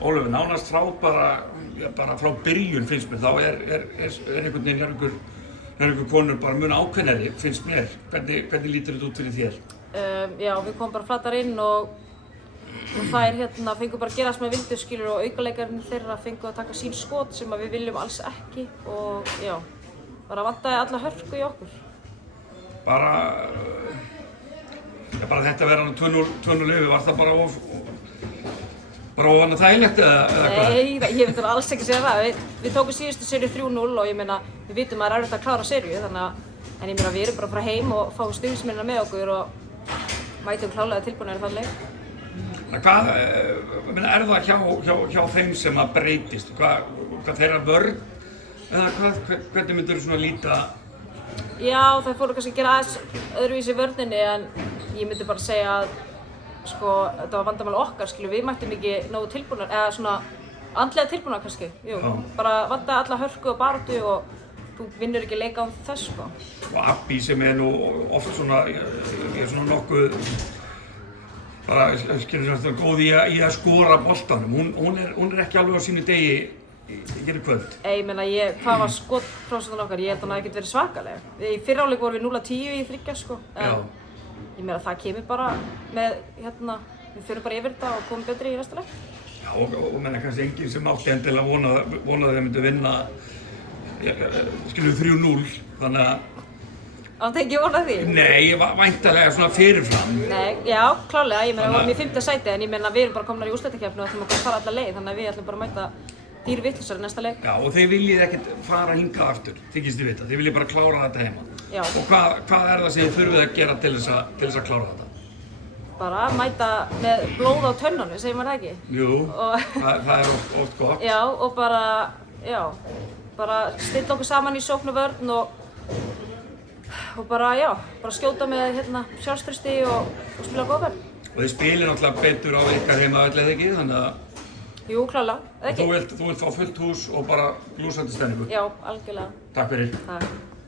Ólafur, nánast bara frá byrjun finnst mér, þá einhvern veginn ykkur konur bara mun ákveðnari, finnst mér. Hvernig lítur þetta út fyrir þér? Já, við komum bara flatar inn og þær fengu bara að gera það sem við vildum skilur og aukaleikarnir þeirra fengu að taka sín skot sem við viljum alls ekki og já, bara vantaði alla hörku í okkur. Bara þetta verið hann 2-0 yfir, var það bara ofan að þægilegt eða hvað? Nei, ég myndi alls ekki segja það. Við tókum síðustu seríu 3-0 og ég meina, við vitum að það er erfitt að klára seríu en ég meina við erum bara að fara heim og fáum stuðningsmennina með okkur og mætum klálega tilbúinir þann leik. Hvað er það hjá þeim sem að breytist? Hvað þeirra vörn eða hvernig myndir þú svona líta? Já, það fóru kannski að gera aðeins öðruvísi í vörninni en ég myndi bara segja að þetta var vandamál okkar, við mættum ekki nógu tilbúnar, eða svona andlega tilbúnar kannski, bara vantaði alla hörku og baráttu og þú vinnur ekki leika án þess, Og Abby sem nú oft svona nokkuð, bara, góð í að skora boltanum, hún ekki alveg á sínu degi hér í kvöld. Ég meina, hvað var skotprósentan okkar? Ég held að hún hafi ekkert verið svakaleg. Í fyrri hálfleik vorum við 0-10 í þriggja, en ég meina það kemur bara með, við fyrir bara yfir þetta og komum betri í næsta leik. Já, og menna kannski enginn sem átti endilega vonaði að þeir myndu vinna, 3-0, þannig að... Áttu ekki vonað því? Nei, væntanlega svona fyrirfram. Nei, já, klárlega, ég meina við vorum í 5. sæti en ég meina við erum bara komnar í úrslitakeppni og ætlum að fara alla leið, þannig að við ætlum bara að mæta dýrvitlausar í næsta leik. Já, og þeir viljið ekkert fara hingað aftur, þykist þið vita, þeir viljið bara klára þetta heima. Já. Og hvað er það sem þið þurfið að gera til þess að klára þetta? Bara mæta með blóð á tönnunum, segir maður það ekki? Jú, það er oft gott. Já, og bara stilla okkur saman í sókn og vörn og bara skjóta með sjálfstrausti og spila góð vörn. Og þið spilir náttúrulega betur á ykkar heimavelli eða ekki, þannig að... Jú, klárlega, eða ekki? Þú vilt fá fullt hús og bara blúsandi stemningu? Já, algjörlega. Takk fyrir. Takk.